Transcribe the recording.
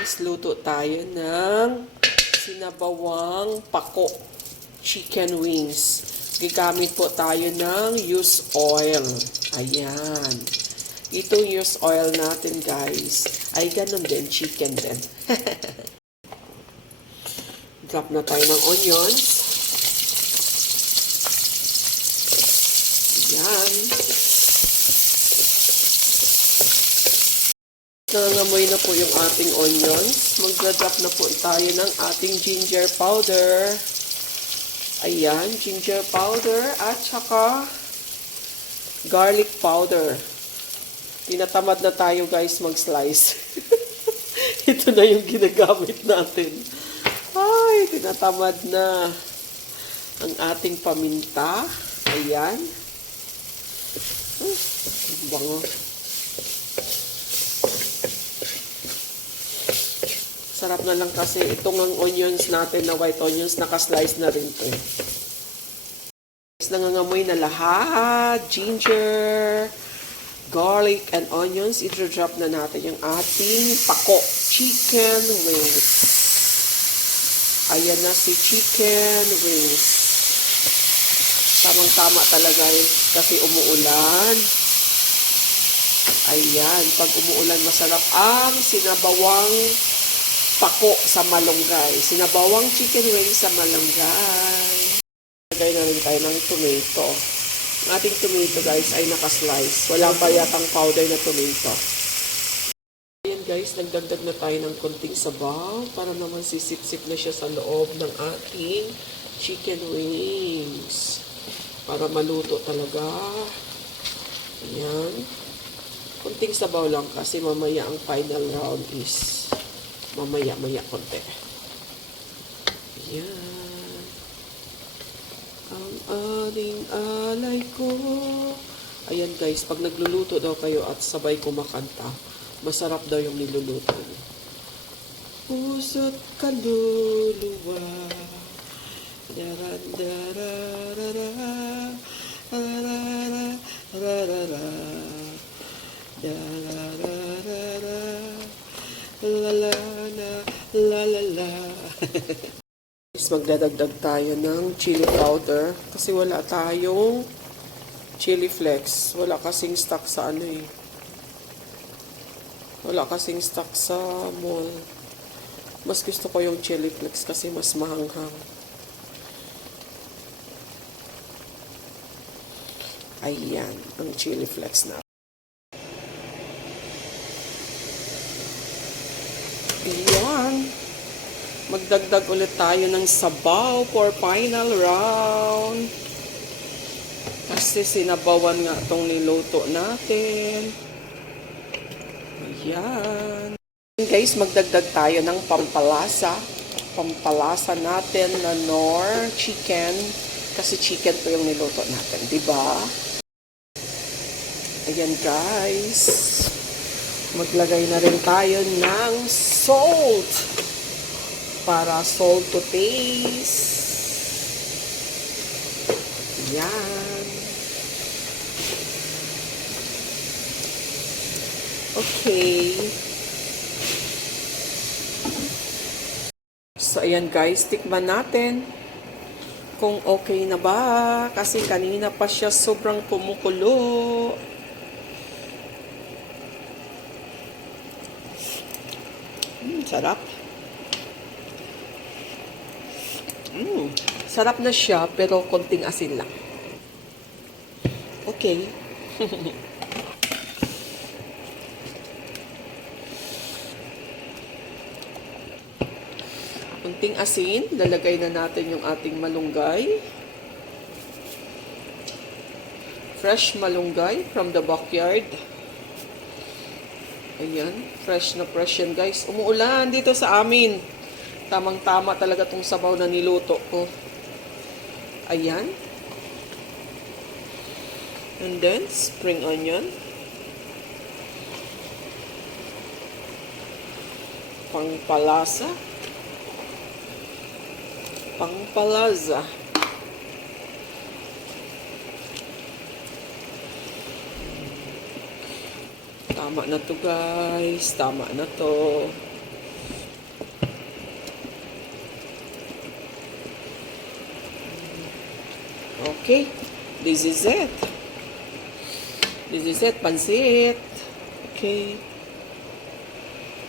guys, luto tayo ng sinabawang pako chicken wings. Gagamit po tayo ng used oil. Ayan. Itong used oil natin guys, ay ganun din, chicken din. Drop na tayo ng onions. Ayan. Nangangamoy na po yung ating onions. Magdadrop na po tayo ng ating ginger powder. Ayan, ginger powder at saka garlic powder. Tinatamad na tayo guys mag-slice. Ito na yung ginagamit natin. Ay, tinatamad na ang ating paminta. Ayan. Bango. Sarap na lang kasi itong ang onions natin na white onions, nakaslice na rin ito. Nangangamoy na lahat. Ginger, garlic, and onions. I-drop na natin yung ating pako chicken wings. Ayan na si chicken wings. Tamang-tama talaga kasi umuulan. Ayan, pag umuulan masarap ang sinabawang pako sa malunggay. Sinabawang chicken wings sa malunggay. Lagay na rin tayo ng tomato. Ang ating tomato guys ay nakaslice. Wala pa yatang powder na tomato. Ayan guys, nagdagdag na tayo ng konting sabaw para naman sisip-sip na siya sa loob ng ating chicken wings. Para maluto talaga. Ayan. Konting sabaw lang kasi mamaya ang final round is mamaya konti. Ayan. Ang aling alay ko. Ayan guys, pag nagluluto daw kayo at sabay kumakanta, masarap daw yung niluluto. Puso't kaluluwa. Darandararara. Rarara. Rarara. Dararara. La la la la la la. Magdadagdag tayo ng chili powder kasi wala tayong chili flakes. Wala kasing stock sa ano eh. Wala kasing stock sa mall. Mas gusto ko yung chili flakes kasi mas mahanghang. Ayan, ang chili flakes na. Ayan. Magdagdag ulit tayo ng sabaw for final round. Kasi sinabawan nga itong niluto natin. Ayan. Guys, magdagdag tayo ng pampalasa. Pampalasa natin na Knorr chicken. Kasi chicken po yung niluto natin, diba? Ayan guys. Maglagay na rin tayo ng salt. Para salt to taste. Yan. Okay. So, ayan guys. Tikman natin kung okay na ba. Kasi kanina pa siya sobrang kumukulo. Sarap. Sarap na siya, pero konting asin lang. Okay. Konting asin. Lalagay na natin yung ating malunggay. Fresh malunggay from the backyard. Ayan. Fresh na fresh yan, guys. Umuulan dito sa amin. Tamang-tama talaga tong sabaw na niluto ko. Ayan. And then, spring onion. Pangpalasa. Pangpalasa. Tama na to guys. Tama na to. Okay. This is it. This is it. Pansit. Okay.